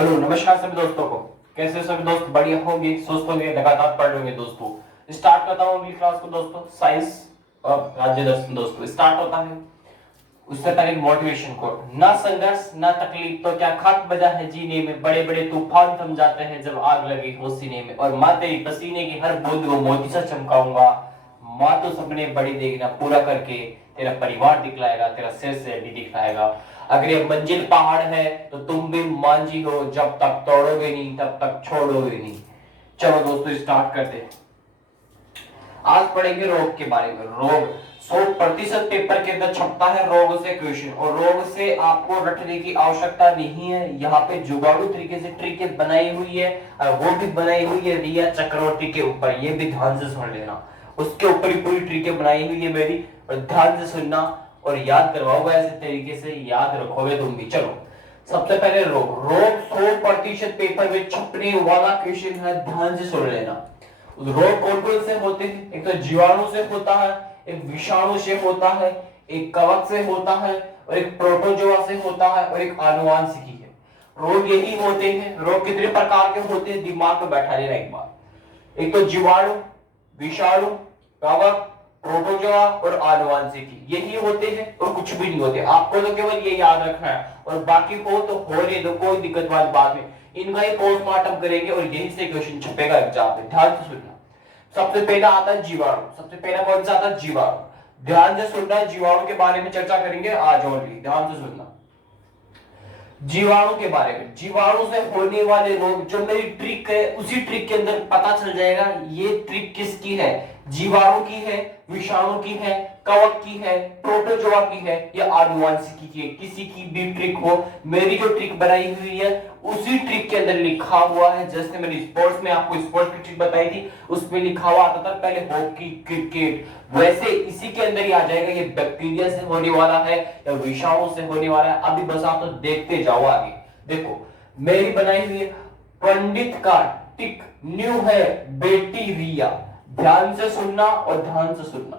Hello नमस्कार सभी दोस्तों को। कैसे सभी दोस्त बढ़िया होंगे, स्वस्थ होंगे, लगातार पढ़ लेंगे दोस्तों। स्टार्ट करता हूँ अगली क्लास को दोस्तों। साइंस और राज्य दर्शन दोस्तों स्टार्ट होता है। उससे पहले मोटिवेशन कोट। ना संघर्ष ना तकलीफ तो क्या खाक बजा है जीने में, बड़े बड़े तूफान थम जाते हैं जब आग लगी हो सीने में। और माँ तेरी पसीने की हर बूंद को मोती सा चमकाऊंगा। माँ तो सपने बड़ी देखना पूरा करके तेरा परिवार दिखलाएगा, तेरा सिर से अड्डी दिखलाएगा। अगर ये मंजिल पहाड़ है तो तुम भी मांझी हो, जब तक तोड़ोगे नहीं तब तक छोड़ोगे नहीं। चलो दोस्तों स्टार्ट करते हैं। आज पढ़ेंगे रोग के बारे में। रोग 100% पेपर के अंदर छपता है रोग से क्वेश्चन, और रोग से आपको रटने की आवश्यकता नहीं है। यहाँ पे जुगाड़ू तरीके से ट्रिकें बनाई हुई है, और वो भी बनाई हुई है रिया चक्रवर्ती के ऊपर। ये भी ध्यान से सुन लेना, उसके ऊपर ही पूरी ट्रिकें बनाई हुई है मेरी, और ध्यान से सुनना और याद करवाओगे, ऐसे तरीके से याद रखोगे तुम भी। चलो सबसे पहले रोग। रोग 100% पेपर में छपने वाला क्वेश्चन है, ध्यान से सुन लेना। रोग कौन कौन से होते हैं? एक तो जीवाणु से होता है, एक विषाणु से होता है, एक कवक से होता है, और एक प्रोटोजोआ से होता है, और एक आनुवांशिकी है। रोग यही होते हैं। रोग कितने प्रकार के होते हैं दिमाग में बैठा लेना एक बार। एक तो जीवाणु, विषाणु, कवक, प्रोटोजोआ और आनुवांशिकी, यही होते हैं और कुछ भी नहीं होते। आपको तो केवल ये याद रखना है, और बाकी हो तो होने दो, कोई दिक्कत वाली बात नहीं। इनका ही पोस्टमार्टम करेंगे और यही से क्वेश्चन छपेगा एग्जाम में, ध्यान से सुनना। सबसे पहला आता है जीवाणु। सबसे पहला कौन सा आता है? जीवाणु। ध्यान से सुनना, जीवाणु के बारे में चर्चा करेंगे आज ओनली, ध्यान से सुनना। जीवाणु के बारे में, जीवाणु से होने वाले रोग, जो मेरी ट्रिक है उसी ट्रिक के अंदर पता चल जाएगा ये ट्रिक किसकी है। जीवाणु की है, विषाणु की है, कवक की है, प्रोटोजोआ की है, या आनुवांशिकी की है। किसी की भी ट्रिक हो, मेरी जो ट्रिक बनाई हुई है उसी ट्रिक के अंदर लिखा हुआ है। जैसे मैंने स्पोर्ट्स में आपको स्पोर्ट्स की ट्रिक बताई थी, उसमें लिखा हुआ आता था पहले हॉकी, क्रिकेट, वैसे इसी के अंदर ही आ जाएगा ये बैक्टीरिया से होने वाला है या विषाणु से होने वाला है। अभी बस आप तो देखते जाओ आगे। देखो मेरी बनाई हुई पंडित का टिक न्यू है बेटी रिया। ध्यान से सुनना और ध्यान से सुनना।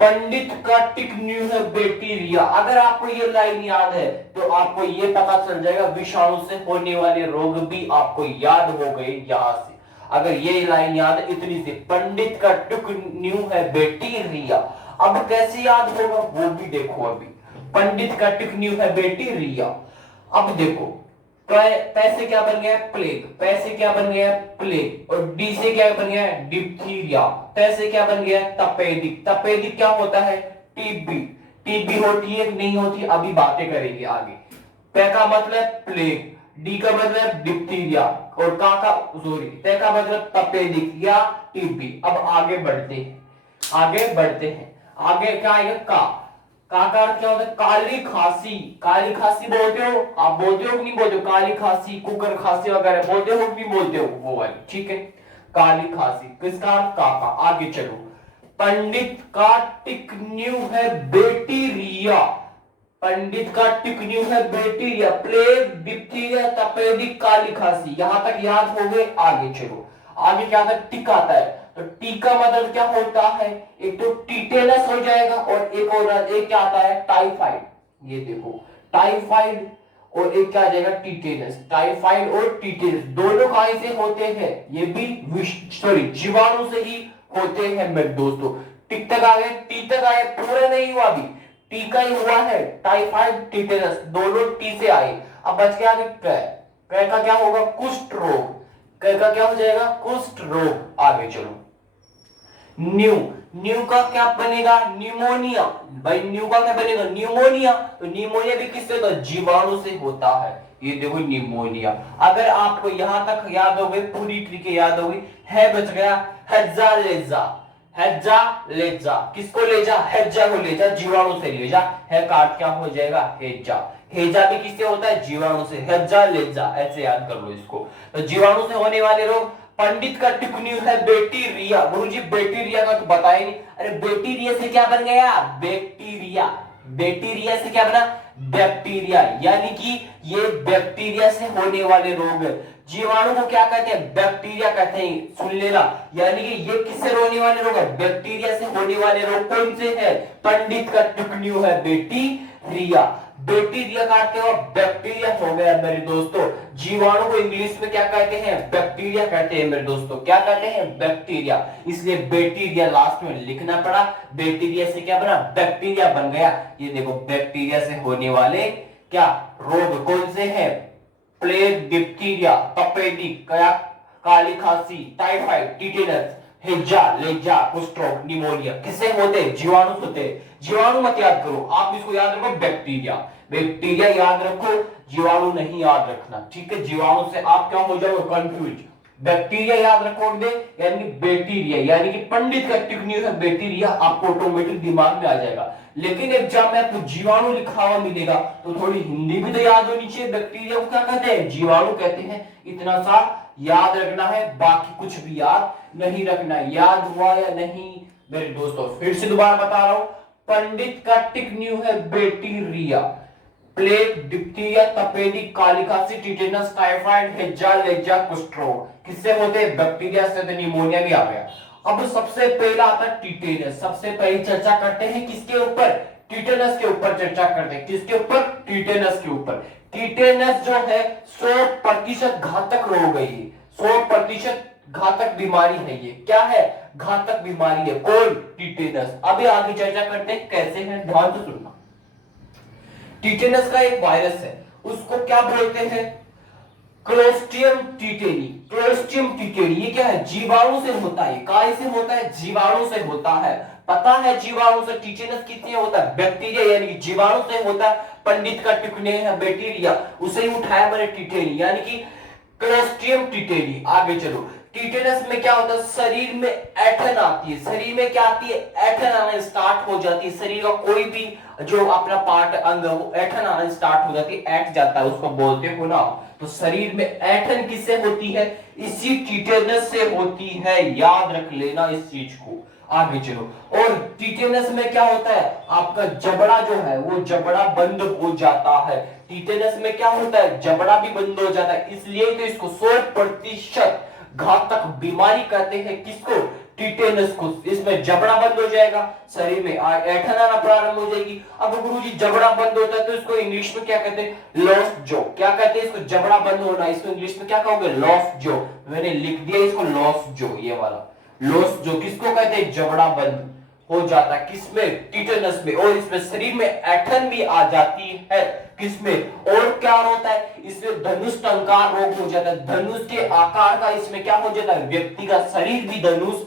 पंडित का टिक न्यू है बेटी रिया। अगर आपको ये लाइन याद है तो आपको ये पता चल जाएगा विषाणु से होने वाले रोग भी आपको याद हो गए यहां से। अगर ये लाइन याद है इतनी सी, पंडित का टिक न्यू है बेटी रिया। अब कैसे याद होगा वो भी देखो। अभी पंडित का टिक न्यू है बेटी रिया। अब देखो पैसे क्या बन गया? प्लेग। पैसे क्या बन गया? प्लेग। और डी से क्या बन गया? डिप्थीरिया। पैसे क्या बन गया? तपेदिक। तपेदिक क्या होता है? टीबी। टीबी होती है नहीं होती, अभी बातें करेंगे आगे। पे का मतलब प्लेग, डी का मतलब डिप्थीरिया, और का सॉरी पे का मतलब तपेदिक या टीबी। अब आगे बढ़ते हैं, आगे बढ़ते हैं। आगे क्या आएगा? का अर्थ क्या होता है? काली खांसी। काली खांसी बोलते हो आप? बोलते हो कि नहीं बोलते हो? काली खांसी, कुकर खांसी वगैरह बोलते हो कि नहीं बोलते हो? वो वाली, ठीक है। काली खांसी किसका अर्थ? काका। आगे चलो। पंडित का टिक न्यू है बेटी रिया। पंडित का टिक न्यू है बेटी रिया। प्लेग, डिप्थीरिया, तपेदिक, काली खांसी, यहां तक याद हो गए। आगे चलो, आगे क्या आता है? टिक आता है। तो टी का मतलब क्या होता है? एक तो टीटेनस हो जाएगा, और एक क्या आता है? टाइफाइड। ये देखो टाइफाइड, और एक क्या आ जाएगा? टीटेनस। टाइफाइड और टीटेनस दोनों कहां से होते हैं? ये भी सॉरी जीवाणु से ही होते हैं मेरे दोस्तों। टिक तक आ गए, टी तक आए, पूरा नहीं हुआ अभी, टी का ही हुआ है। टाइफाइड, टीटेनस दोनों टी से आए। अब बच गया आगे कै का क्या होगा? कुष्ठ रोग। कै का क्या हो जाएगा? कुष्ठ रोग। आगे चलो। न्यू, न्यू का क्या बनेगा? न्यूमोनिया। भाई न्यू का क्या बनेगा? न्यूमोनिया। तो न्यूमोनिया भी किससे होता है? जीवाणु से होता है। ये देखो न्यूमोनिया। अगर आपको यहां तक याद हो गई, पूरी ट्रिक याद हो गई है, बच गया हेजा लेजा। हेजा लेजा किसको ले जा? हेजा को ले जा, जीवाणु से ले जा। है कार्ड क्या हो जाएगा? हेजा। हेजा भी किससे होता है? जीवाणु से। हेजा लेजा ऐसे याद कर लो इसको। तो जीवाणु से होने वाले रोग। पंडित का टिक न्यू है बेटी रिया। गुरुजी बेटी रिया का तो बताया नहीं। अरे बेटी रिया से क्या बन गया? बैक्टीरिया। बैक्टीरिया से क्या बना? बैक्टीरिया। यानी कि ये बैक्टीरिया से होने वाले रोग। जीवाणु को क्या कहते हैं? बैक्टीरिया कहते हैं, सुन लेना। यानी कि ये किससे होने वाले रोग है? बैक्टीरिया से होने वाले रोग कौन से है? पंडित का टिक न्यू है बेटी रिया, बैक्टीरिया का अर्थ बैक्टीरिया हो गया मेरे दोस्तों। जीवाणु को इंग्लिश में क्या कहते हैं? बैक्टीरिया कहते हैं मेरे दोस्तों। क्या कहते हैं? बैक्टीरिया। इसलिए बैक्टीरिया लास्ट में लिखना पड़ा। बैक्टीरिया से क्या बना? बैक्टीरिया बन गया। ये देखो बैक्टीरिया से होने वाले क्या रोग कौन से हैं? प्लेग, डिप्थीरिया, तपेदिक, काली खांसी, टाइफाइड, टिटेनस, हेजा, लेजा, कुष्ठ, निमोनिया किससे होते हैं? जीवाणु से होते हैं। जीवाणु मत याद करो, आप इसको याद रखो बैक्टीरिया। बैक्टीरिया याद रखो, जीवाणु नहीं याद रखना, ठीक है? जीवाणु से आप क्या हो जाओगे? कंफ्यूज। बैक्टीरिया याद रखोगे यानी कि बैक्टीरिया, यानी कि पंडित का टिप्पणी है बैक्टीरिया, आपको ऑटोमेटिक दिमाग में आ जाएगा। लेकिन एग्जाम में आपको जीवाणु लिखा हुआ मिलेगा तो थोड़ी हिंदी भी तो याद होनी चाहिए। बैक्टीरिया को क्या कहते हैं? जीवाणु कहते हैं। इतना सा याद रखना है, बाकी कुछ भी याद नहीं रखना। याद हुआ या नहीं मेरे दोस्तों? फिर से दोबारा बता रहा हूं, पंडित का टिप्पणी है बैक्टीरिया। प्लेग, डिप्थीरिया, तपेदिक, काली खांसी, टिटेनस, टाइफाइड, हेजा, लेजा, कुष्ठ रोग किससे होते हैं? बैक्टीरिया से। तो निमोनिया भी आ गया। अब सबसे पहला आता है टिटेनस। सबसे पहली चर्चा करते हैं किसके ऊपर? टिटेनस के ऊपर चर्चा करते हैं। किसके ऊपर? टिटेनस के ऊपर। टिटेनस जो है 100% घातक रोग है। ये 100% घातक बीमारी है। ये क्या है? घातक बीमारी है। कौन? टिटेनस। अभी आगे चर्चा करते हैं कैसे है, ध्यान से सुनना। टिटेनस का एक वायरस है, उसको क्या बोलते हैं? Clostridium tetani. क्लोस्ट्रिडियम टिटेनी ये क्या है? जीवाणु से होता है। काय से होता है? जीवाणु से होता है। पता है जीवाणु से टिटेनस किससे होता है? बैक्टीरिया यानी कि जीवाणु से होता है। पंडित का टिप्पणी है बैक्टीरिया, उसे ही उठाया मैंने टिटेनी यानी कि क्लोस्ट्रिडियम टिटेनी। आगे चलो, टिटेनस में क्या होता है? शरीर में ऐठन आती है। शरीर में क्या आती है? ऐठन आना स्टार्ट हो जाती है। शरीर का कोई भी जो अपना पार्ट अंग वो ऐठन आना स्टार्ट हो जाती है, ऐठ जाता है, उसको बोलते हो ना। तो शरीर में ऐठन किससे होती है? इसी टिटेनस से होती है। याद रख लेना इस चीज को। आगे चलो, और टिटेनस में क्या होता है? आपका जबड़ा जो है वो जबड़ा बंद हो जाता है। टिटेनस में क्या होता है? जबड़ा भी बंद हो जाता है। इसलिए तो इसको 100% घातक बीमारी कहते हैं। किसको? टिटेनस को। इसमें जबड़ा बंद हो जाएगा, शरीर में ऐठन आना प्रारंभ हो जाएगी। अब गुरुजी जबड़ा बंद होता है तो इसको इंग्लिश में क्या कहते हैं? Lost jaw. क्या कहते हैं इसको? जबड़ा बंद होना। इसको इंग्लिश में क्या कहोगे? Lost jaw. मैंने लिख दिया इसको लॉस्ट जॉ, ये वाला लॉस्ट जॉ। किसको कहते हैं? जबड़ा बंद हो जाता है। किसमें? टिटेनस में। और इसमें शरीर में ऐठन भी आ जाती है। किसमें? और क्या होता है? इसमें धनुष टंकार रोग हो जाता है। धनुष के आकार का इसमें क्या हो जाता है? व्यक्ति का शरीर भी धनुष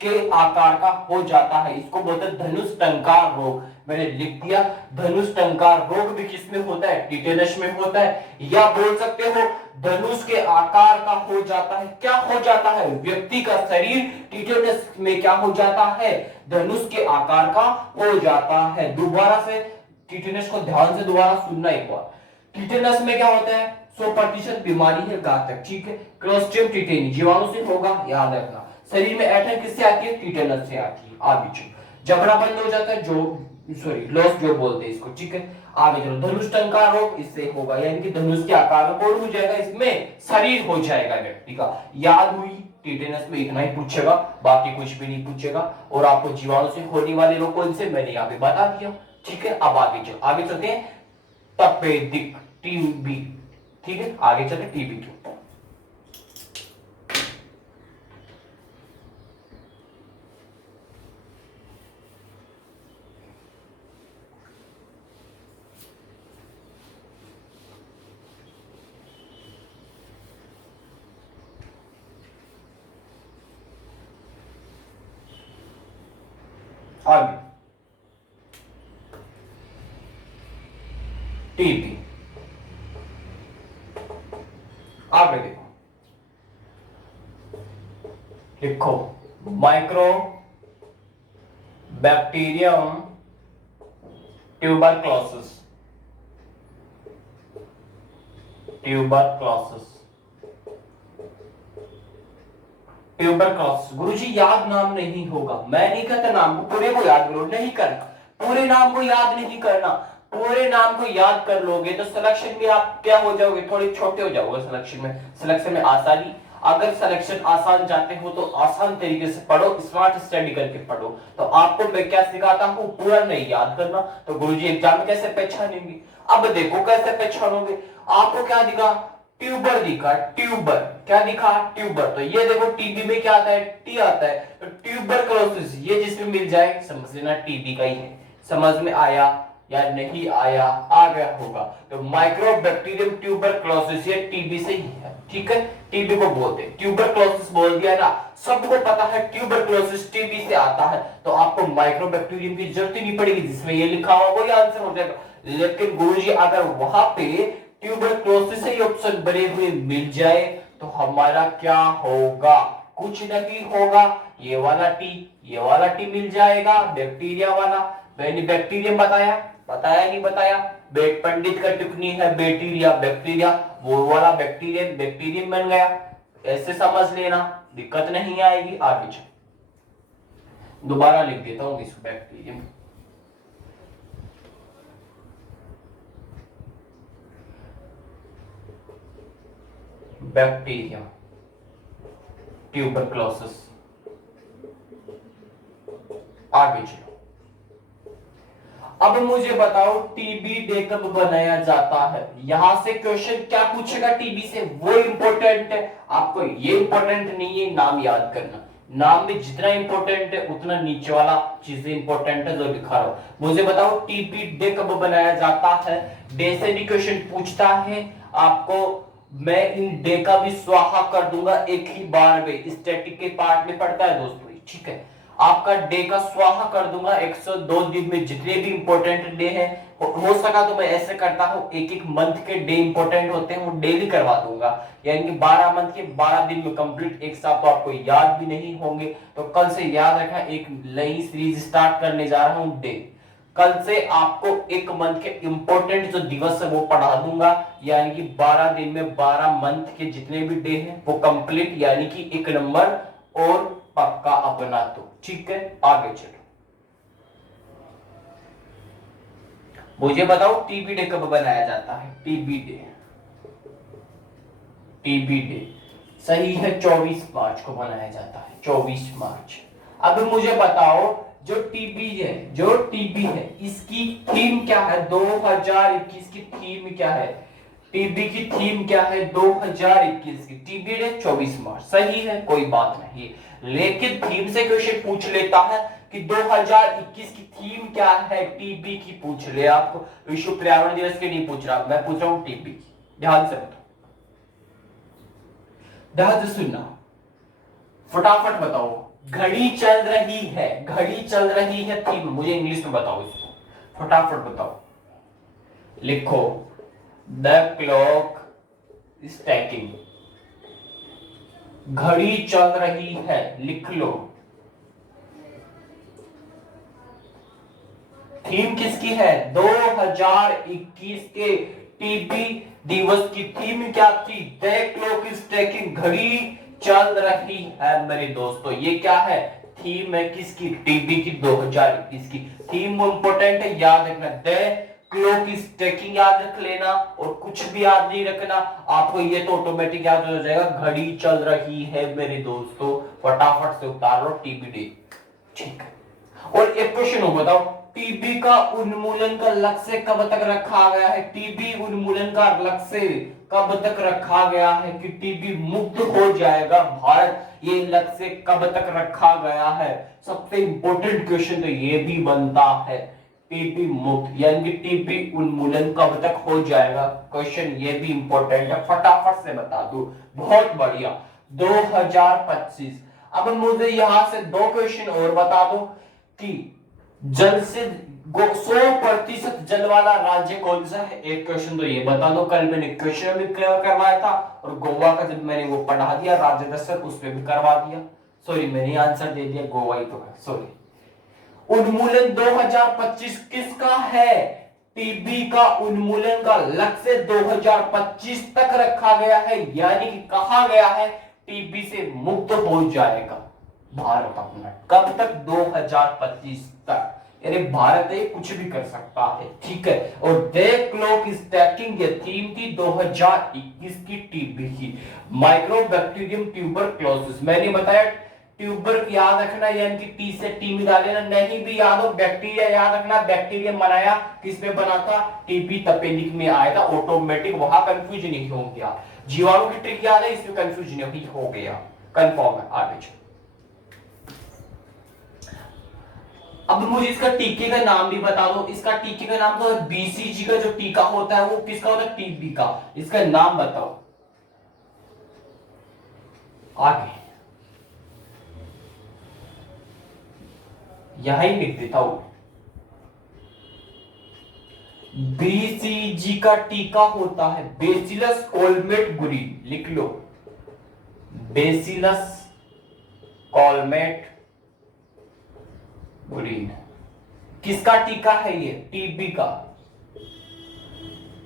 के आकार का हो जाता है। इसको बोलते हैं धनुष टंकार रोग। मैंने लिख दिया धनुष टंकार रोग भी किसमें होता है? टिटेनस में होता है। या बोल सकते हो धनुष के आकार का हो जाता है। क्या हो जाता है? व्यक्ति का शरीर टिटेनस में क्या हो जाता है? धनुष के आकार का हो जाता है। दोबारा से टिटेनस को ध्यान से दोबारा सुनना एक बार। टिटेनस में क्या होता है? 100% बीमारी है, घातक, ठीक है? क्लोस्ट्रिडियम टिटेनी जीवाणु से होगा, याद रखना। शरीर में ऐठन किससे आती है? टिटेनस से आती है। आगे चलो, जबड़ा बंद हो जाता है, जो सॉरी लॉस जो बोलते हैं इसको, ठीक है? आगे चलो, धनुष टंकार रोग इससे होगा, यानी कि धनुष के आकार का हो जाएगा, इसमें शरीर हो जाएगा व्यक्ति का। याद हुई? टिटेनस में इतना ही पूछेगा, बाकी कुछ भी नहीं पूछेगा। और आपको जीवाणु से होने वाले रोग कौन से मैंने यहाँ पे बता दिया, ठीक है? अब आगे चलो, आगे चलते हैं तपेदिक, टीबी, ठीक है? आगे चलते टीबी की। आगे टीबी, आगे देखो, लिखो mycobacterium tuberculosis. Tuberculosis, tuberculosis. गुरुजी याद नाम नहीं होगा, मैं नहीं कहता नाम को पूरे को याद करो, नहीं करना। पूरे नाम को याद नहीं करना। पूरे नाम को याद कर लोगे तो सिलेक्शन में आप क्या हो जाओगे? थोड़े छोटे हो जाओगे सिलेक्शन में। सिलेक्शन में आसानी अगर सिलेक्शन आसान चाहते हो तो आसान तरीके से पढ़ो, स्मार्ट स्टडी करके पढ़ो। तो आपको मैं क्या सिखाता हूं, पूरा नहीं याद करना, तो गुरुजी एग्जाम में कैसे पहचानेंगे। अब देखो कैसे पहचानोगे, आपको क्या दिखा, ट्यूबर दिखा, ट्यूबर क्या दिखा, ट्यूबर। तो ये देखो टीबी में क्या आता है, टी आता है, तो ट्यूबरक्लोसिस ये जिसमें मिल जाए समझ लेना टीबी का ही है। समझ में आया या नहीं आया, आ गया होगा। तो माइक्रोबैक्टीरियम ट्यूबरक्लोसिस ये टीबी से ही है, ठीक है, टीबी को बोलते हैं, ट्यूबरक्लोसिस बोल दिया ना, सबको पता है ट्यूबरक्लोसिस टीबी से आता है। तो आपको माइक्रोबैक्टीरियम की जरूरत ही नहीं पड़ेगी, जिसमें ये लिखा हुआ वही आंसर हो जाएगा। लेकिन गुरुजी अगर वहां पे ट्यूबरक्लोसिस ही ऑप्शन बने हुए मिल जाए तो हमारा क्या होगा, कुछ नहीं होगा, ये वाला टी मिल जाएगा, बैक्टीरिया वाला। मैंने बैक्टीरियम बताया, बताया नहीं बताया, बेट पंडित का टिप्पणी है बैक्टीरिया, बैक्टीरिया वो वाला बैक्टीरियम, बैक्टीरियम बन गया। ऐसे समझ लेना, दिक्कत नहीं आएगी। आगे चलो दोबारा लिख देता हूं इस बैक्टीरियम, बैक्टीरिया ट्यूबरक्लोसिस। आगे चलो, अब मुझे बताओ टीबी डे कब बनाया जाता है। यहां से क्वेश्चन क्या पूछेगा टीबी से, वो इंपॉर्टेंट है। आपको ये इंपॉर्टेंट नहीं है नाम याद करना, नाम में जितना इंपॉर्टेंट है उतना नीचे वाला चीजें इंपॉर्टेंट है जो दिखा रहा हूं। मुझे बताओ टीबी डे कब बनाया जाता है। डे से भी क्वेश्चन पूछता है आपको, मैं इन डे का भी स्वाहा कर दूंगा एक ही बार में, स्टैटिक के पार्ट में पढ़ता है दोस्तों, ठीक है। आपका डे का स्वाहा कर दूंगा 102 दिन में जितने भी इंपॉर्टेंट डे हैं। हो सका तो मैं ऐसे करता हूं, एक एक मंथ के डे इंपॉर्टेंट होते हैं वो डेली करवा दूंगा, यानी कि 12 मंथ के 12 दिन में कंप्लीट। एक साथ तो आपको याद भी नहीं होंगे, तो कल से याद रखना, एक नई सीरीज स्टार्ट करने जा रहा हूं डे। कल से आपको एक मंथ के इंपॉर्टेंट जो दिवस है वो पढ़ा दूंगा, यानी कि 12 दिन में 12 मंथ के जितने भी डे हैं वो कंप्लीट, यानी कि एक नंबर और पक्का अपना। तो ठीक है, आगे चलो, मुझे बताओ टीबी डे कब बनाया जाता है। टीबी डे, टीबी डे सही है 24 मार्च को बनाया जाता है, 24 मार्च। अब मुझे बताओ जो टीबी है, जो टीबी है इसकी थीम क्या है, 2021 की थीम क्या है, टीबी की थीम क्या है 2021 की। टीबी डे 24 मार्च सही है, कोई बात नहीं। लेकिन थीम से क्वेश्चन पूछ लेता है कि 2021 की थीम क्या है, टीबी की पूछ ले। आपको विश्व पर्यावरण दिवस के नहीं पूछ रहा, मैं पूछ रहा हूं टीबी की, ध्यान से बताओ, ध्यान से सुनना, फटाफट बताओ। घड़ी चल रही है, घड़ी चल रही है थीम, मुझे इंग्लिश में बताओ इसको, फटाफट बताओ, लिखो द क्लॉक स्टैकिंग, घड़ी चल रही है, लिख लो। थीम किसकी है, 2021 के टीबी दिवस की थीम क्या थी, द क्लॉक स्टैकिंग, घड़ी चल रही है मेरे दोस्तों। ये क्या है, थीम है किसकी, टीबी की 2021 की। थीम इंपॉर्टेंट है, याद रखना, द क्लॉक स्टैकिंग याद रख लेना, और कुछ भी याद नहीं रखना आपको, ये तो ऑटोमेटिक याद हो जाएगा, घड़ी चल रही है मेरे दोस्तों। फटाफट से उतार लो टीबी डे, ठीक है। और एक क्वेश्चन हो बताओ, टीबी का उन्मूलन का लक्ष्य कब तक रखा गया है, टीबी उन्मूलन का लक्ष्य कब तक रखा गया है कि टीबी मुक्त हो जाएगा भारत, ये लक्ष्य कब तक रखा गया है। सबसे इंपॉर्टेंट क्वेश्चन तो ये भी बनता है, टीबी मुक्त यानी कि टीबी उन्मूलन कब तक हो जाएगा, क्वेश्चन ये भी इंपॉर्टेंट है, फटाफट से बता दो। बहुत बढ़िया, 2025। अब मुझे यहां से 2 क्वेश्चन और बता दो कि जल से 100% जल वाला राज्य कौन सा है, एक क्वेश्चन तो ये बता दो। कल मैंने क्वेश्चन भी करवाया था, और गोवा का जब मैंने वो पढ़ा दिया राज्य दर्शन उस पर भी करवा दिया, सॉरी मैंने आंसर दे दिया, गोवा ही तो है, सॉरी। उन्मूलन 2025 किसका है, टीबी का उन्मूलन का लक्ष्य 2025 तक रखा गया है, यानी कि कहा गया है टीबी से मुक्त हो जाएगा भारत अपना, कब तक, 2025 तक। यानी भारत ये कुछ भी कर सकता है, ठीक है। और दे क्लॉक इज टैकिंग, ये थीम थी 2021 की टीबी की, माइक्रोबैक्टीरियम ट्यूबरक्लोसिस। मैंने बताया ट्यूबर याद रखना, यानी कि टी से टी मिला लेना, नहीं भी याद हो बैक्टीरिया याद रखना। बैक्टीरिया बनाया किसमें बना था, टीबी तपेदिक में आया था ऑटोमेटिक, वहां कंफ्यूज नहीं हो गया। जीवाणु की ट्रिक याद है, इसमें कंफ्यूज नहीं हो गया, कंफर्म है। आगे चलो, अब मुझे इसका टीके का नाम भी बता दो। इसका टीके का नाम तो बीसीजी का जो टीका होता है वो किसका होता है, टीबी का। इसका नाम बताओ। आगे यही लिख देता हूं, बीसीजी का टीका होता है बेसिलस कॉलमेट गुरीन, लिख लो बेसिलस कॉलमेट गुरीन। किसका टीका है ये, टीबी का।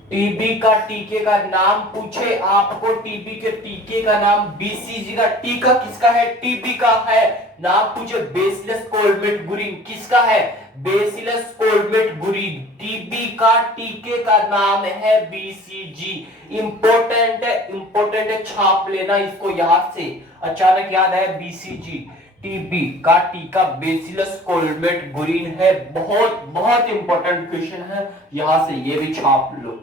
टीबी का टीके का नाम पूछे आपको, टीबी के टीके का नाम, बीसीजी का टीका किसका है, टीबी का है। नाम पूछे बेसिलस कोलमेट गुरीन, किसका है, बेसिलस कोलमेट गुरीन। टीबी का टीके का नाम है बीसीजी। इंपॉर्टेंट है, इंपॉर्टेंट है, छाप लेना इसको याद से, अचानक याद है बीसीजी। टीबी का टीका बेसिलस कोलमेट गुरीन है। बहुत बहुत इंपॉर्टेंट क्वेश्चन है, यहां से ये भी छाप लो।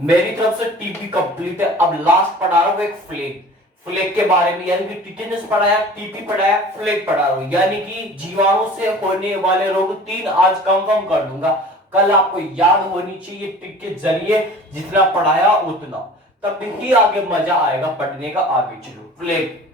मेरी तरफ से टीबी कंप्लीट है। अब लास्ट पढ़ा रहा हूं एक फ्लेग, फ्लेग के बारे में, यानी कि टिटेनस पढ़ाया, टीबी पढ़ाया, फ्लेग पढ़ा रहा हूं, यानी कि जीवाणु से होने वाले रोग 3 आज कंफर्म कर दूंगा। कल आपको याद होनी चाहिए ट्रिक के जरिए, जितना पढ़ाया उतना, तब ही आगे मजा आएगा पढ़ने का। आगे चलो, फ्लेग।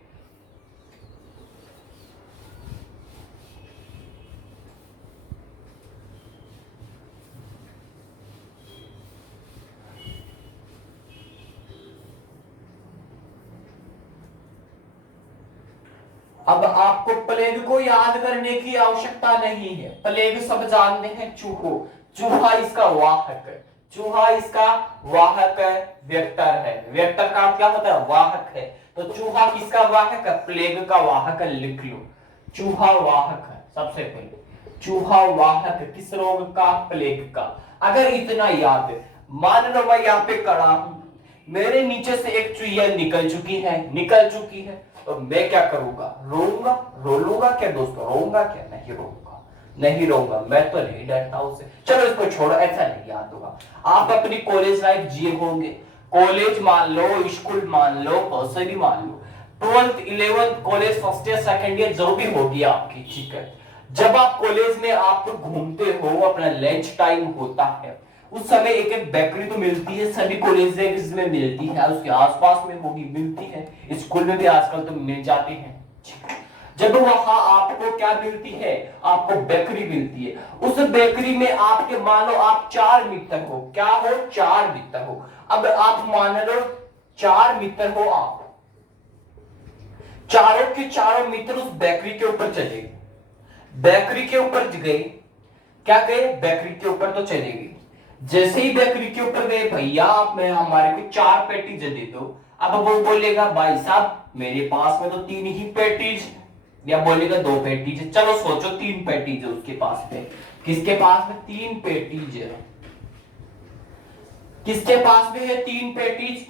अब आपको प्लेग को याद करने की आवश्यकता नहीं है, प्लेग सब जानते हैं, चूहो, चूहा इसका वाहक है, चूहा इसका वाहक है, वेक्टर है। वेक्टर का क्या होता है, वाहक है। तो चूहा किसका वाहक है, प्लेग का वाहक है, लिख लो चूहा वाहक है। सबसे पहले चूहा वाहक किस रोग का, प्लेग का। अगर इतना याद है, मान लो मैं यहाँ पे खड़ा हूं, मेरे नीचे से एक चुईया निकल चुकी है, निकल चुकी है, तो मैं क्या करूंगा, रोऊंगा, रो लूंगा क्या दोस्तों, रोऊंगा क्या, नहीं रोऊंगा, नहीं रोऊंगा, मैं तो नहीं डरता उससे। चलो इसको छोड़ो, ऐसा नहीं याद होगा। आप अपनी कॉलेज लाइफ जिए होंगे, कॉलेज मान लो, स्कूल मान लो, नर्सरी मान लो, 12th 11th college first year second year जो भी होगी आपकी, ठीक है। जब आप कॉलेज में आप घूमते हो, अपना लंच टाइम होता है, उस समय एक एक बेकरी तो मिलती है, सभी कॉलेज में मिलती है, उसके आसपास में होगी, मिलती है, स्कूल में भी आजकल तो मिल जाती है। जब वहां आपको क्या मिलती है, आपको बेकरी मिलती है, उस बेकरी में आपके मान लो आप 4 मित्र हो, क्या हो, 4 मित्र हो। अब आप मान लो 4 मित्र हो, आप चारों के चारों मित्र उस बेकरी के ऊपर चले गए, बेकरी के ऊपर गए, क्या गए, बेकरी के ऊपर तो चले गए। जैसे ही बेकरी के ऊपर गए, भैया आप मैं हमारे को 4 पैटीज दे दो। अब वो बोलेगा भाई साहब मेरे पास में तो 3 ही पैटीज, या बोलेगा 2 पैटीज। चलो सोचो 3 पैटीज है उसके पास में, किसके पास में 3 पैटीज है, किसके पास में है 3 पैटीज,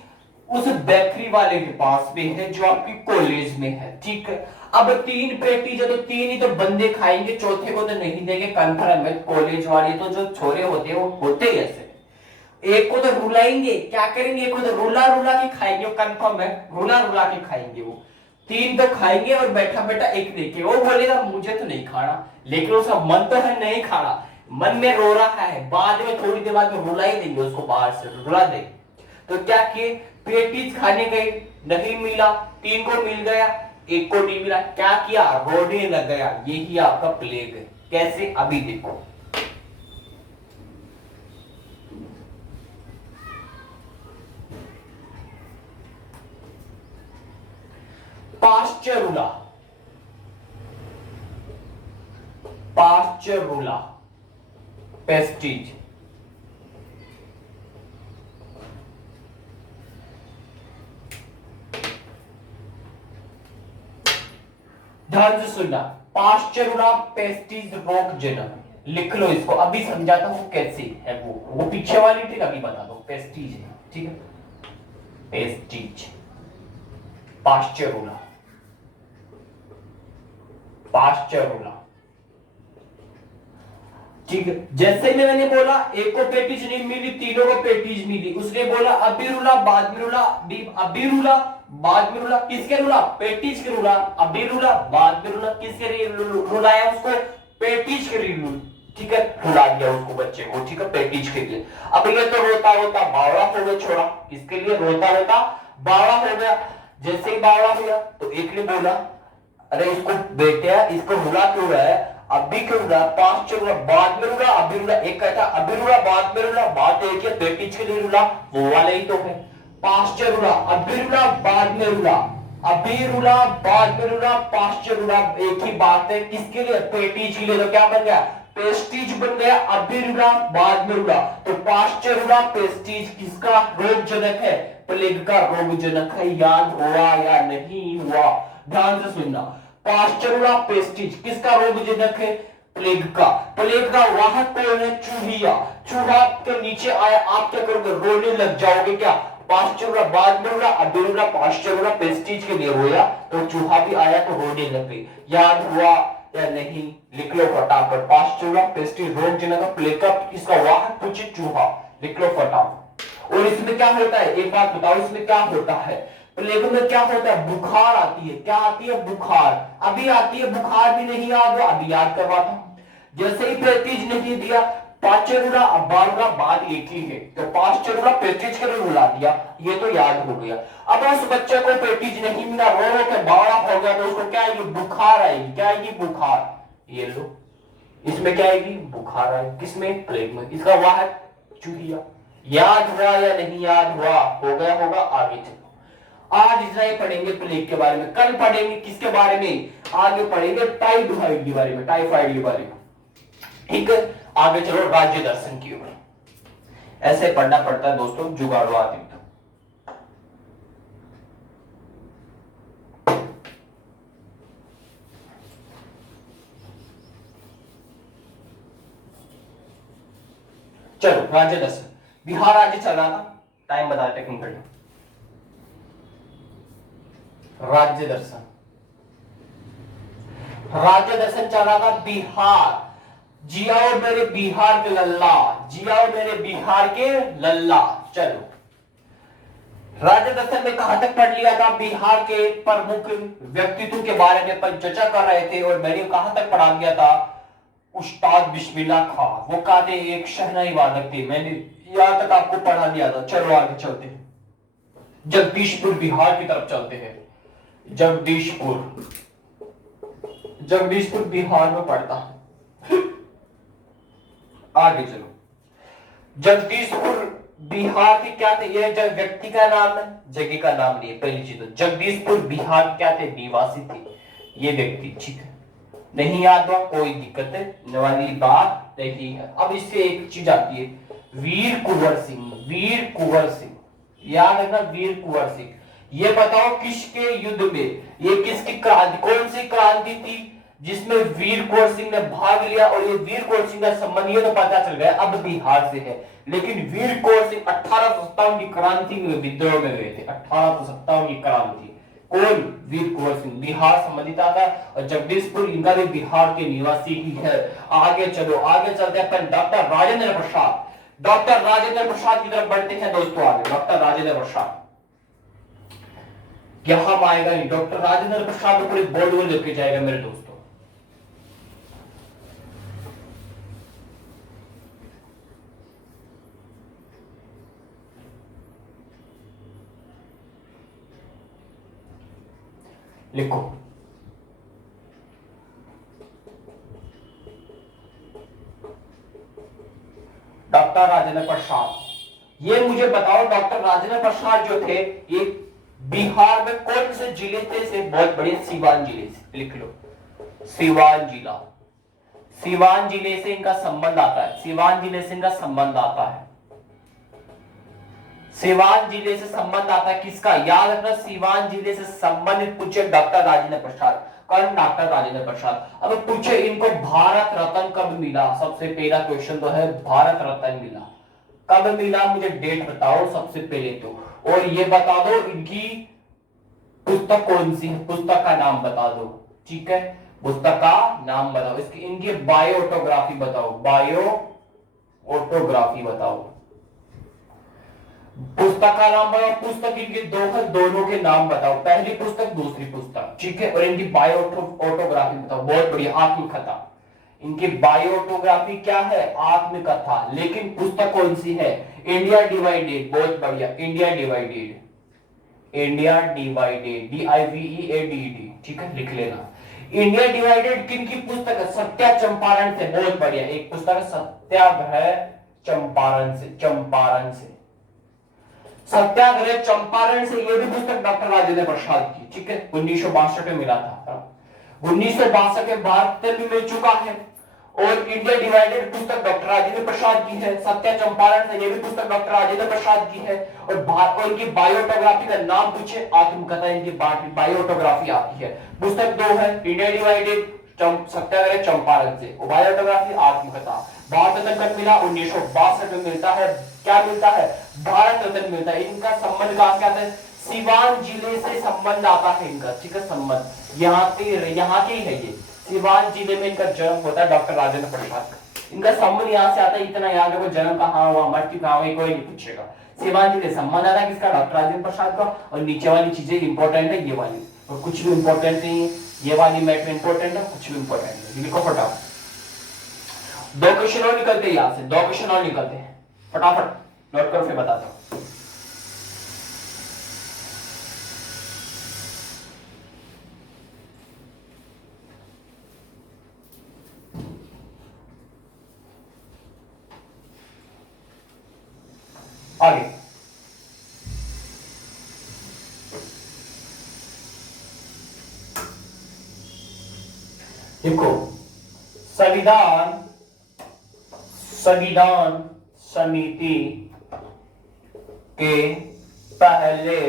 उस बेकरी वाले के पास में है जो आपकी कॉलेज में है, ठीक है। अब 3 पैटीज है तो 3 ही तो बंदे खाएंगे, चौथे को तो नहीं देंगे, कंफर्म है। कॉलेज वाले तो जो छोरे होते हैं वो होते ही ऐसे, एक को तो रुलाएंगे, क्या करेंगे, एक को तो रुला रुला के खाएंगे, कंफर्म है, रुला रुला के खाएंगे वो। 3 तो खाएंगे और बैठा बैठा एक देखे, वो बोलेगा मुझे तो नहीं खाना, लेकिन उसका मन तो है नहीं खाना, मन में रो रहा है, बाद में थोड़ी देर बाद में रुला ही देंगे उसको, बाहर से रुला देंगे। तो क्या किए, पेटीज खाने गए, नहीं मिला, 3 को मिल गया, 1 को नहीं मिला, क्या किया, रोने लग गया। यही आपका प्लेग है। कैसे, अभी देखो, पास्चरूला, पास्चरूला पेस्टिज, ध्यान से सुनना, पाश्चेरुला पेस्टिज रोगजनक, लिख लो इसको, अभी समझाता हूं कैसे है वो पीछे वाली थी अभी बता दो, पेस्टिज है, ठीक है, पेस्टिज, पाश्चेरुला, पाश्चेरुला, ठीक है। जैसे ही मैंने बोला एक को पेटीज नहीं मिली, तीनों को पेटीज मिली, उसने बोला अबीरुला बाद में रुला, अबीरुला बाद में रुला, किसके रुला, पेटीज के रुला, अबीरुला बाद में रुला, किसके रुलाया उसको, पेटीज के रुला, ठीक है, रुला दिया उसको बच्चे को, ठीक है, पेटीज के लिए। अब ये तो रोता रोता बावड़ा हो गया छोड़ा, किसके लिए, रोता रोता बावड़ा हो गया। जैसे ही बावड़ा हुआ तो एक ने बोला अरे इसको बेटे इसको रुला क्यों रहा है, अभी क्यों रुला, पांच चल रुला, बाद में रुला, अभी रुला, एक कहता अभी रुला बाद में रुला, बात एक है पेटीज के लिए रुला, वो वाला ही तो है, पांच चल रुला, अभी रुला बाद में रुला, अभी रुला बाद में रुला, पांच चल रुला, एक ही बात है, किसके लिए, पेटीज के लिए, तो क्या बन गया, पेस्टीज बन गया, अभी रुला बाद में रुला, तो पाश्चेरुला पेस्टीज किसका रोगजनक है, प्लेग का रोगजनक है, याद हुआ या नहीं हुआ, ध्यान से सुनना, पाश्चेरुला पेस्टीज किसका रोगजनक है, प्लेग का, प्लेग का वाहक कौन है, चूहिया, चूहा के नीचे आया आप क्या करोगे, रोने लग जाओगे क्या, पाश्चेरुला बाद में रुला, अभी रुला, पाश्चेरुला पेस्टीज के लिए रोया तो चूहा भी आया तो रोने लग गई, याद हुआ या नहीं, लिख लो फटाफट, पाश्चेरुला पेस्टिज रोगजनक प्लेग का किसका वाहक पूछे, चूहा, लिख लो फटाफट। और इसमें क्या होता है, एक बात बताओ, इसमें क्या होता है, प्लेग में क्या होता है, बुखार आती है, क्या आती है, बुखार, अभी आती है, बुखार भी नहीं याद हुआ, अभी याद करवाता हूं, जैसे ही पेस्टिज नहीं दिया, पाश्चेरुला अब बारुला बात एक ही है, तो पाश्चेरुला पेस्टिज के लिए रुला दिया, ये तो याद हो गया। अब उस बच्चे को पेस्टिज नहीं मिला, रो रो के बावड़ा हो गया, तो उसको क्या आएगी, बुखार आएगी, क्या आएगी, बुखार, ये लो, इसमें क्या आएगी, बुखार आएगी, किसमें, प्लेग में, इसका वाहक चूहिया, याद हुआ या नहीं याद हुआ, हो गया होगा, आगे चलो। आज इतना ही पढ़ेंगे प्लेग के बारे में, कल पढ़ेंगे किसके बारे में, आगे पढ़ेंगे टाइफाइड के बारे में, टाइफाइड के बारे में, ठीक है। आगे चलो राज्य दर्शन की ओर, ऐसे पढ़ना पड़ता है दोस्तों, जुगाड़ो आदि तो। चलो राज्य दर्शन, बिहार राज्य चल रहा था, टाइम बता टेक्निकल, राज्य दर्शन, राज्य दर्शन चल रहा था बिहार, जियाओ मेरे बिहार के लल्ला, जियाओ मेरे बिहार के लल्ला। चलो राज्य दर्शन में कहां तक पढ़ लिया था, बिहार के प्रमुख व्यक्तित्व के बारे में पर चर्चा कर रहे थे, और मैंने कहां तक पढ़ा दिया था, उस्ताद बिस्मिल्लाह खां, वो कहते एक शहनाई वादक थे, मैंने यहां तक आपको पढ़ा दिया था। चलो आगे चलते हैं, जगदीशपुर बिहार की तरफ चलते हैं, जगदीशपुर, जगदीशपुर बिहार में पड़ता है, आगे चलो, जगदीशपुर बिहार के क्या थे, यह व्यक्ति का नाम है, जगह का नाम नहीं है, पहली चीज तो जगदीशपुर बिहार क्या थे, निवासी थे ये व्यक्ति, ठीक है, नहीं याद हुआ कोई दिक्कत वाली बात नहीं है। अब इससे एक चीज आती है, वीर कुंवर सिंह, वीर कुंवर सिंह, याद है ना, वीर कुंवर सिंह, ये बताओ किसके युद्ध में, ये किसकी क्रांति, कौन सी क्रांति थी जिसमें वीर कुंवर सिंह ने भाग लिया, और ये वीर कुंवर सिंह का संबंध ये तो पता चल गया अब बिहार से है, लेकिन वीर कुंवर सिंह 1857 की क्रांति में विद्रोह में गए थे, 1857 की क्रांति, कौन, वीर कुंवर सिंह, बिहार संबंधित आता है, और जगदीशपुर इनका भी बिहार के निवासी ही है। आगे चलो, आगे चलते हैं डॉक्टर राजेंद्र प्रसाद, डॉक्टर राजेंद्र प्रसाद की तरफ बढ़ते हैं दोस्तों, आगे डॉक्टर राजेंद्र प्रसाद, यहां आएगा नहीं, डॉक्टर राजेंद्र प्रसाद को पूरे बोर्ड में लेके जाएगा मेरे दोस्तों। लिखो, डॉक्टर राजेंद्र प्रसाद, ये मुझे बताओ डॉक्टर राजेंद्र प्रसाद जो थे ये बिहार में कौन से जिले थे, से बहुत बड़े सीवान जिले से, लिख लो सीवान जिला, सीवान जिले से इनका संबंध आता है, सीवान जिले से इनका संबंध आता है, सीवान जिले से संबंध आता है किसका, याद रखना, सीवान जिले से संबंधित पूछे डॉक्टर राजेंद्र प्रसाद, कौन? डॉक्टर राजेंद्र प्रसाद। अब पूछे इनको भारत रत्न कब मिला, सबसे पहला क्वेश्चन तो है भारत रत्न मिला कब मिला, मुझे डेट बताओ सबसे पहले तो, और ये बता दो इनकी पुस्तक कौन सी है, पुस्तक का नाम बता दो। ठीक है, पुस्तक का नाम बताओ, इसकी इनकी बायोटोग्राफी बताओ, बायो ऑटोग्राफी बताओ, पुस्तक का नाम बताओ, पुस्तक इनके दो है, दोनों के नाम बताओ, पहली पुस्तक दूसरी पुस्तक। ठीक है, और इनकी बायो ऑटोग्राफी बताओ। बहुत बढ़िया, आत्मकथा। इनकी बायोटोग्राफी क्या है? आत्मकथा। लेकिन पुस्तक कौन सी है? India divided. बहुत बढ़िया, India divided, India divided, DIVEADED। ठीक है, लिख लेना। इंडिया डिवाइडेड किन की पुस्तक है? सत्या चंपारण से। बहुत बढ़िया, एक पुस्तक है सत्याग्रह चंपारण से, चंपारण से, सत्याग्रह चंपारण से। ये भी पुस्तक डॉक्टर राजेंद्र प्रसाद की। ठीक है, 1962 में मिला था, 1962 में भारत में मिल चुका है। और इंडिया डिवाइडेड पुस्तक डॉक्टर राजेंद्र प्रसाद की है। सत्या चंपारण से, ये भी पुस्तक डॉक्टर राजेंद्र प्रसाद की है। और इनकी बायोटोग्राफी का नाम पूछे, आत्मकथा इनकी बायोटोग्राफी आती है। पुस्तक दो है, इंडिया डिवाइडेड, सत्याग्रह चंपारण से, और बायोटोग्राफी आत्मकथा। भारत रत्न कब मिला? 1962 में मिलता है। क्या मिलता है? भारत रत्न मिलता है। इनका संबंध कहां से आता है? सिवान जिले से संबंध आता है इनका। ठीक है, संबंध यहाँ के ही है ये, सिवान जिले में इनका जन्म होता है डॉक्टर राजेंद्र प्रसाद का। इनका संबंध यहाँ से आता है, इतना याद रखो, जन्म कहाँ हुआ, मृत्यु कहाँ हुई, कोई नहीं पूछेगा। सिवान जिले संबंध आता है किसका? डॉक्टर राजेंद्र प्रसाद का। और नीचे वाली चीजें इंपॉर्टेंट है, ये वाली और कुछ भी इंपॉर्टेंट नहीं है, ये वाली मैटर इंपॉर्टेंट है, कुछ भी इंपॉर्टेंट नहीं। लिखो फटाफट, दो क्वेश्चन और निकलते हैं यहाँ से, दो क्वेश्चन और निकलते हैं, फटाफट नोट करो फिर बताता हूँ। आगे देखो, संविधान संविधान समिति के पहले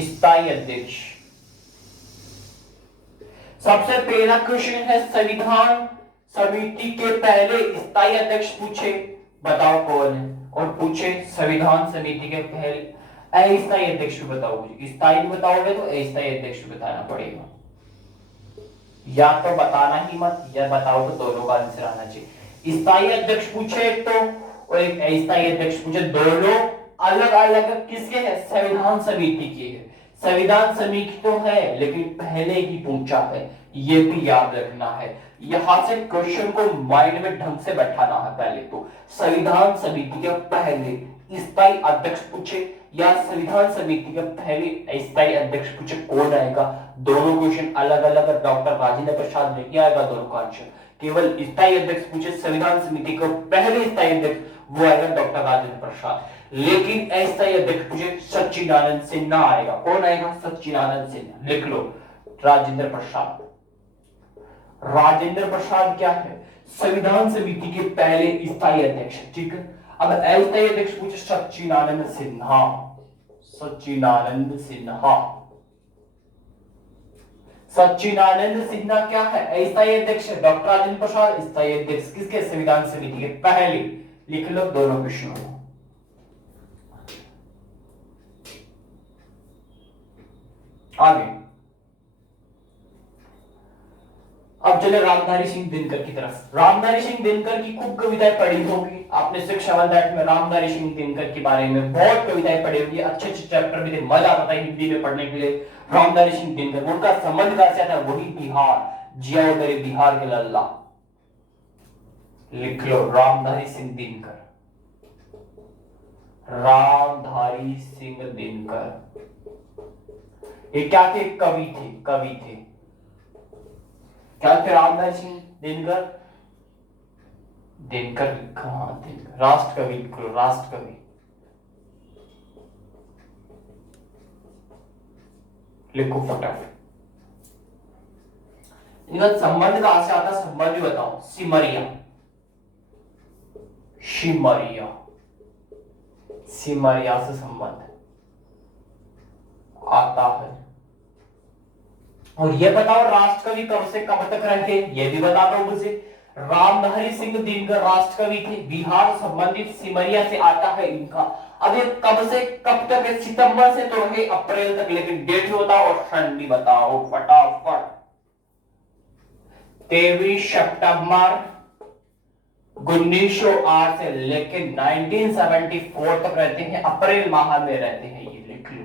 स्थायी अध्यक्ष, सबसे पहला क्वेश्चन है संविधान समिति के पहले स्थायी अध्यक्ष पूछे, बताओ कौन है। और पूछे संविधान समिति के पहले अस्थायी अध्यक्ष भी बताओ मुझे। स्थायी बताओगे तो अस्थायी अध्यक्ष भी बताना पड़ेगा, या तो बताना ही मत, या बताओ तो दोनों का आंसर आना चाहिए। स्थायी अध्यक्ष पूछे एक तो, और एक अस्थायी अध्यक्ष पूछे, दोनों अलग अलग किसके हैं? संविधान समिति के है। संविधान समिति तो है लेकिन पहले ही पूछा है, ये भी याद रखना है। यहां से क्वेश्चन को माइंड में ढंग से बैठाना है। पहले तो संविधान समिति के पहले स्थायी अध्यक्ष पूछे या संविधान समिति के पहले स्थायी अध्यक्ष पूछे, कौन आएगा? दोनों क्वेश्चन अलग अलग, डॉक्टर राजेंद्र प्रसाद नहीं आएगा दोनों का आंसर। केवल स्थायी अध्यक्ष पूछे संविधान समिति के पहले स्थायी अध्यक्ष, वो आएगा डॉक्टर राजेंद्र प्रसाद। लेकिन अस्थायी अध्यक्ष पूछे सच्चिदानंद सिन्हा आएगा। कौन आएगा? सच्चिदानंद सिन्हा। लिख लो, राजेंद्र प्रसाद। राजेंद्र प्रसाद क्या है? संविधान समिति के पहले स्थायी अध्यक्ष। ठीक है, अब अस्थायी अध्यक्ष पूछे सच्चिदानंद सिन्हा। सच्चिदानंद सिन्हा, सच्चिदानंद सिन्हा क्या है? अस्थायी अध्यक्ष। डॉक्टर राजेंद्र प्रसाद स्थायी अध्यक्ष किसके? संविधान समिति के पहले। लिख लो दोनों क्वेश्चनों को। आगे अब चले रामधारी सिंह दिनकर की तरफ। रामधारी सिंह दिनकर की खूब कविताएं पढ़ी होगी आपने, 6th में रामधारी सिंह दिनकर के बारे में बहुत कविताएं पढ़ी होगी, अच्छे अच्छे चैप्टर भी थे, मजा आता था हिंदी में पढ़ने के लिए। रामधारी सिंह दिनकर, उनका संबंध कहां से आता है? वही बिहार, जिया मेरे बिहार के लल्ला। लिख लो, रामधारी सिंह दिनकर। रामधारी सिंह दिनकर ये क्या थे? कवि थे, कवि थे। क्या थे रामधारी सिंह दिनकर? दिनकर कहां? दिनकर राष्ट्र कवि, राष्ट्र कवि। लिखो फटाफट। इनका संबंध कहां से आता? संबंध भी बताओ। सिमरिया, सिमरिया, सिमरिया से संबंध आता है। और ये बताओ राष्ट्र कवि कब से कब तक रहे, ये भी बता दो मुझे। रामधारी सिंह दिनकर राष्ट्र कवि थे, बिहार संबंधित सिमरिया से आता है इनका। अब ये कब से कब तक है? सितंबर से तो रहे अप्रैल तक, लेकिन डेट बताओ और सन भी बताओ फटाफट। 23 सितंबर 1908 से लेके 1974 तक रहते हैं, अप्रैल माह में रहते हैं, ये लिख लो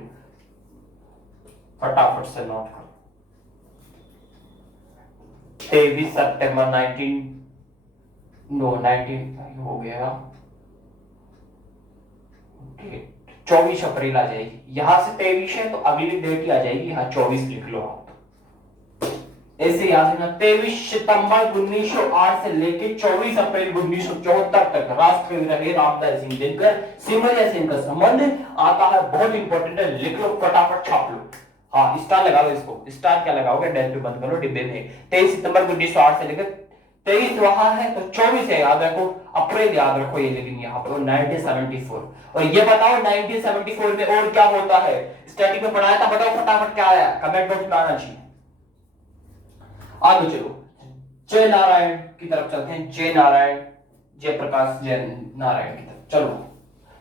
फटाफट से नोट करो। 23 सितंबर 19 हो गया, 24 अप्रैल आ जाएगी, यहां से 23 है तो अगली डेट ही आ जाएगी, यहां 24 लिख लो आप, ऐसे याद रखना। 23 सितंबर 1908 से लेके 24 अप्रैल 1974 तक राष्ट्रकवि रहे रामधारी सिंह दिनकर, सिमरिया से इनका संबंध आता है, बहुत इंपॉर्टेंट है, लिख लो फटाफट छाप लो। हाँ स्टार लगा लो, इसको स्टार क्या लगाओगे, डेल पे बंद करो डिब्बे में। 23 सितंबर 1908 से लेकर 23 वहां है तो 24 है, याद रखो अप्रैल याद रखो ये, लेकिन यहाँ पर 1974। और ये बताओ 1974 में और क्या होता है, स्टैटिक में पढ़ाया था, बताओ फटाफट क्या आया, कमेंट बॉक्स में आना चाहिए। आगे चलो जय नारायण की तरफ चलते हैं, जय नारायण, जयप्रकाश जय नारायण की तरफ चलो।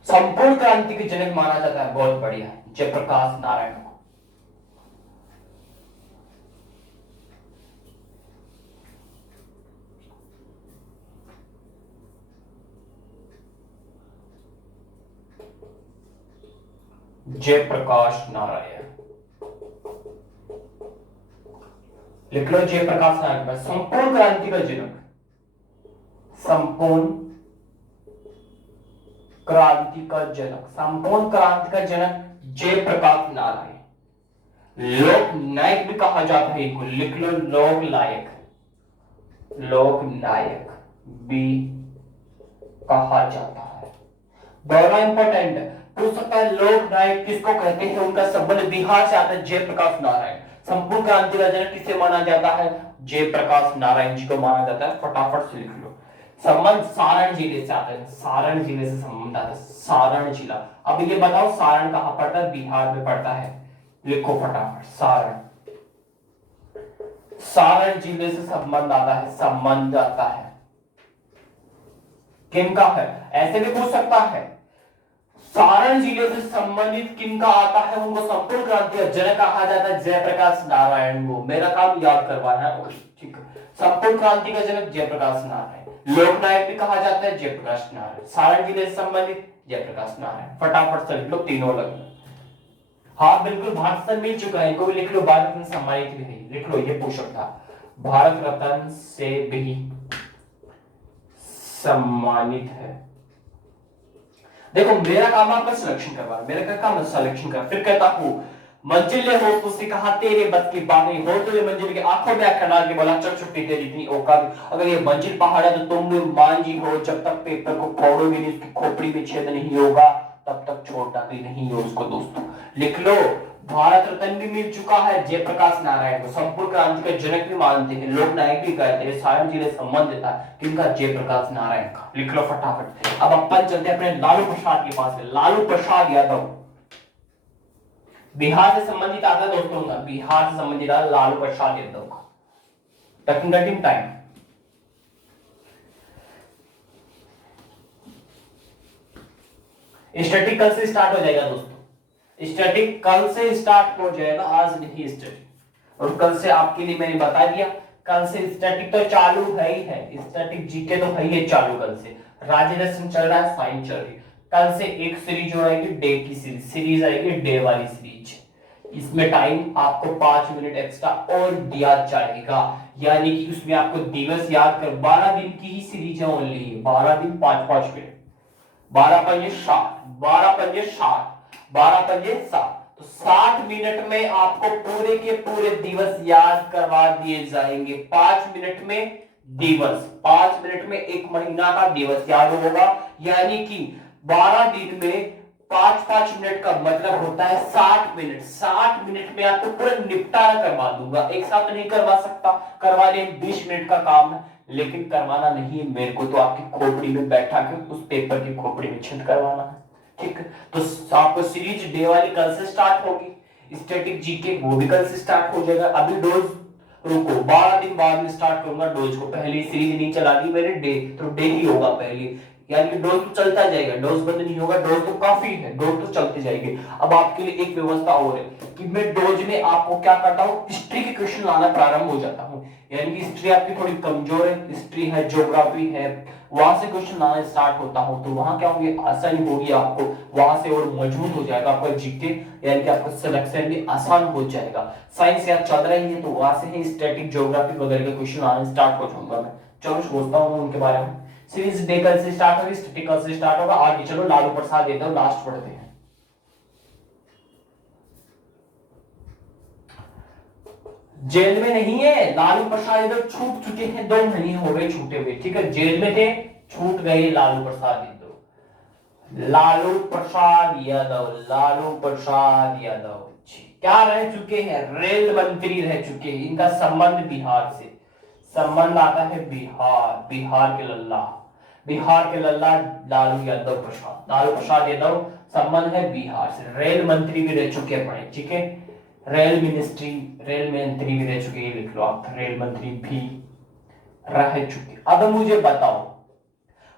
संपूर्ण क्रांति के जनक माना जाता है, बहुत बढ़िया, जयप्रकाश नारायण को। जयप्रकाश नारायण लिख लो, जयप्रकाश नारायण। संपूर्ण क्रांति का जनक, संपूर्ण क्रांति का जनक, संपूर्ण क्रांति का जनक जयप्रकाश नारायण। लोक नायक भी कहा जाता है इनको, लिख लो लोक नायक, लोक नायक भी कहा जाता है, दोनों इंपॉर्टेंट है, पूछ सकता है लोक नायक किसको कहते हैं, उनका संबंध बिहार से आता है, जयप्रकाश नारायण। संपूर्ण क्रांति का जनक किसे माना जाता है, जयप्रकाश नारायण जी को माना जाता है, फटाफट से लिख लो। संबंध सारण जिले से आता है, सारण जिले से संबंध आता है, सारण जिला। अब ये बताओ सारण कहां पड़ता है, बिहार में पड़ता है, लिखो फटाफट सारण, सारण जिले से संबंध आता है, संबंध आता है, किनका है, ऐसे भी पूछ सकता है, सारण जिले से संबंधित किनका आता है, उनको संपूर्ण क्रांति का जनक कहा जाता है, जयप्रकाश नारायण को। मेरा काम याद करवाना है, ठीक है। संपूर्ण क्रांति का जनक जयप्रकाश नारायण, लोकनायक भी कहा जाता है जयप्रकाश नारायण, सारण जिले से संबंधित जयप्रकाश नारायण, फटाफट से लिख लो, तीनों अलग। हाँ बिल्कुल, भारत रत्न मिल चुका है, इनको भी लिख लो, भारत रत्न सम्मानित भी है, लिख लो, ये पूछ सकता, भारत रत्न से भी सम्मानित है। देखो मेरा काम आपका सिलेक्शन करवाना, मेरा क्या काम है सिलेक्शन कर, फिर कहता हूं मंजिल हो तो उसने कहा तेरे बस की बात नहीं हो, तो ये मंजिल के आंखों में आंख डाल के बोला चल छुट्टी तेरी इतनी औकात, अगर ये मंजिल पहाड़ है तो तुम भी मान जी हो, जब तक पेपर को फोड़ोगे नहीं, उसकी खोपड़ी में छेद नहीं होगा तब तक छोड़ना भी नहीं हो उसको। दोस्तों लिख लो, भारत रत्न भी मिल चुका है जयप्रकाश नारायण को, संपूर्ण क्रांति का जनक भी मानते हैं, लोक नायक भी कहते हैं, सारण जिले संबंध था किनका, जयप्रकाश नारायण का, लिख लो फटाफट। अब अपन चलते हैं अपने लालू प्रसाद के पास, लालू प्रसाद यादव, बिहार से संबंधित आता है दोस्तों, बिहार से संबंधित आता लालू प्रसाद यादव का, टेक्निकल टाइम। स्टैटिक कल से स्टार्ट हो जाएगा दोस्तों, स्टैटिक कल से स्टार्ट हो जाएगा, आज नहीं स्टैटिक। और कल से आपके लिए मैंने बता दिया, कल से स्टैटिक तो चालू है ही है, स्टैटिक जीके तो है ही है चालू, कल से राज्य दर्शन चल रहा है, साइंस चल रही है, कल से एक सीरीज जो आएगी डे की सीरीज आएगी, डे वाली सीरीज, इसमें टाइम आपको 5 मिनट एक्स्ट्रा और दिया जाएगा, यानी कि उसमें आपको दिवस याद कर, 12 दिन की ही सीरीज है ओनली, 12 दिन 5-5 मिनट, 12 पंजे 60, 12 पंजे 60, 12 पंजे 60, तो 60 मिनट में आपको पूरे के पूरे दिवस याद करवा दिए जाएंगे, 5 मिनट में दिवस, 5 मिनट में एक महीना का दिवस याद होगा, यानी कि 12 दिन में 5-5 मिनट का मतलब होता है 60 मिनट, 60 मिनट में आपको पूरा निपटारा करवा दूंगा, एक साथ नहीं करवा सकता, करवाने 20 मिनट का काम है, लेकिन करवाना नहीं है मेरे को, तो आपकी खोपड़ी में बैठा के उस पेपर की खोपड़ी में छेद करवाना है, ठीक है। तो आपको सीरीज डे वाली कल से स्टार्ट होगी, स्टैटिक जीके वो भी कल से स्टार्ट हो जाएगा। अभी डोज रुको 12 दिन बाद में स्टार्ट करूंगा डोज को, पहली सीरीज नहीं चला दी मैंने, डे तो डे ही होगा पहले, यानी कि डोज तो चलता जाएगा, डोज बंद नहीं होगा, डोज तो काफी है, डोज तो चलते जाएंगे। अब आपके लिए एक व्यवस्था और है कि मैं डोज में आपको क्या करता हूँ, हिस्ट्री के क्वेश्चन लाना प्रारंभ हो जाता हूँ, यानी कि हिस्ट्री आपकी थोड़ी कमजोर है, हिस्ट्री है, ज्योग्राफी है, वहां से क्वेश्चन लाना स्टार्ट होता हूं तो वहां क्या होगी, आसानी होगी आपको, वहां से और मजबूत हो जाएगा आपका जीके, यानी कि आपका सिलेक्शन भी आसान हो जाएगा। साइंस यार चल रही है तो वहां से ही स्टैटिक ज्योग्राफी वगैरह के क्वेश्चन आने स्टार्ट हो जाऊंगा मैं। चलो सोचता हूँ उनके बारे में। सीरीज डे कल से स्टार्ट होगी, स्टैटिक कल से स्टार्ट होगा। आगे चलो लालू प्रसाद यादव लास्ट पढ़ते हैं। जेल में नहीं है, लालू प्रसाद यादव छूट चुके हैं, 2 महीने हो गए छूटे हुए, ठीक है, जेल में थे, छूट गए लालू प्रसाद यादव। लालू प्रसाद यादव, लालू प्रसाद यादव क्या रह चुके हैं, रेल मंत्री रह चुके हैं। इनका संबंध बिहार से, संबंध आता है बिहार, बिहार के लल्ला, बिहार के लल्ला लालू यादव प्रसाद, लालू प्रसाद यादव संबंध है बिहार से, रेल मंत्री भी रह चुके हैं, ठीक है, रेल मिनिस्ट्री, रेल मंत्री भी रह चुके, ये लिख लो आप, रेल मंत्री भी रह चुके। अब मुझे बताओ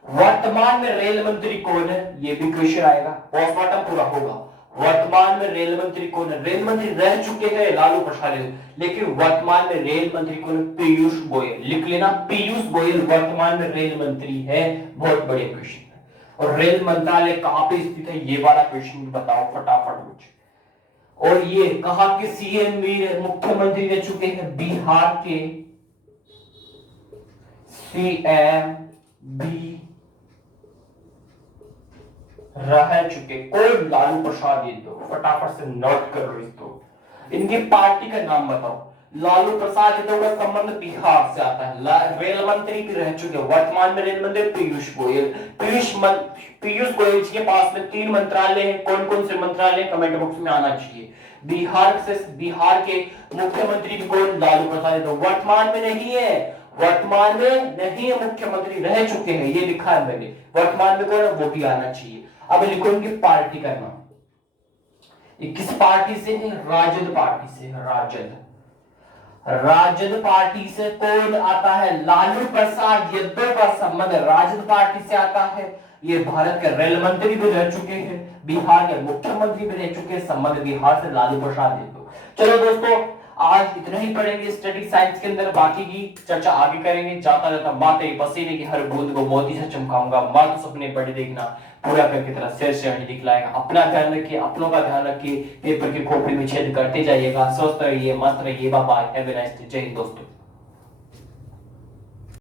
वर्तमान में रेल मंत्री कौन है, ये भी क्वेश्चन आएगा, पोस्टमार्टम पूरा होगा। वर्तमान में रेल मंत्री कौन है, रेल मंत्री रह चुके हैं लालू प्रसाद, लेकिन वर्तमान में रेल मंत्री कौन है, पीयूष गोयल, लिख लेना, पीयूष गोयल वर्तमान में रेल मंत्री है। बहुत बड़े क्वेश्चन है। और रेल मंत्रालय कहां पे स्थित है, ये वाला क्वेश्चन बताओ फटाफट मुझे। और ये कहा कि सीएम भी मुख्यमंत्री रह चुके हैं, बिहार के सीएम भी रह चुके, कौन, लालू प्रसाद यादव, फटाफट से नोट कर लो इसको। इनकी पार्टी का नाम बताओ। लालू प्रसाद यादव का संबंध बिहार से आता है, रेल मंत्री भी रह चुके, वर्तमान में रेल मंत्री पीयूष गोयल, पीयूष गोयल जी के पास में 3 मंत्रालय हैं, कौन कौन से मंत्रालय, कमेंट बॉक्स में आना चाहिए। बिहार से, बिहार के मुख्यमंत्री भी कौन, लालू प्रसाद यादव, वर्तमान में नहीं है, वर्तमान में नहीं है मुख्यमंत्री, रह चुके हैं, ये लिखा है मैंने, वर्तमान में कौन है वो भी आना चाहिए। अब लिखो इनकी पार्टी का नाम, ये किस पार्टी से है, राजद पार्टी से, राजद, राजद पार्टी से कौन आता है, लालू प्रसाद यादव का संबंध राजद पार्टी से आता है। ये भारत के रेल मंत्री भी रह चुके हैं, बिहार के मुख्यमंत्री भी रह चुके हैं, संबंध बिहार से लालू प्रसाद यादव। चलो दोस्तों आज इतना ही पढ़ेंगे स्टैटिक साइंस के अंदर, बाकी की चर्चा आगे करेंगे। जाता जाता माँ तेरी पसीने की हर बूंद को मोती से चमकाऊंगा, माँ तो सपने बड़े देखना, पूरा करके तरह शेर से दिखलाएगा। अपना ध्यान रखिए, अपनों का ध्यान रखिए, पेपर की खोपड़ी में छेद करते जाइएगा। स्वस्थ रहिए, मस्त रहिए, bye bye, have a nice day, जय हिंद दोस्तों।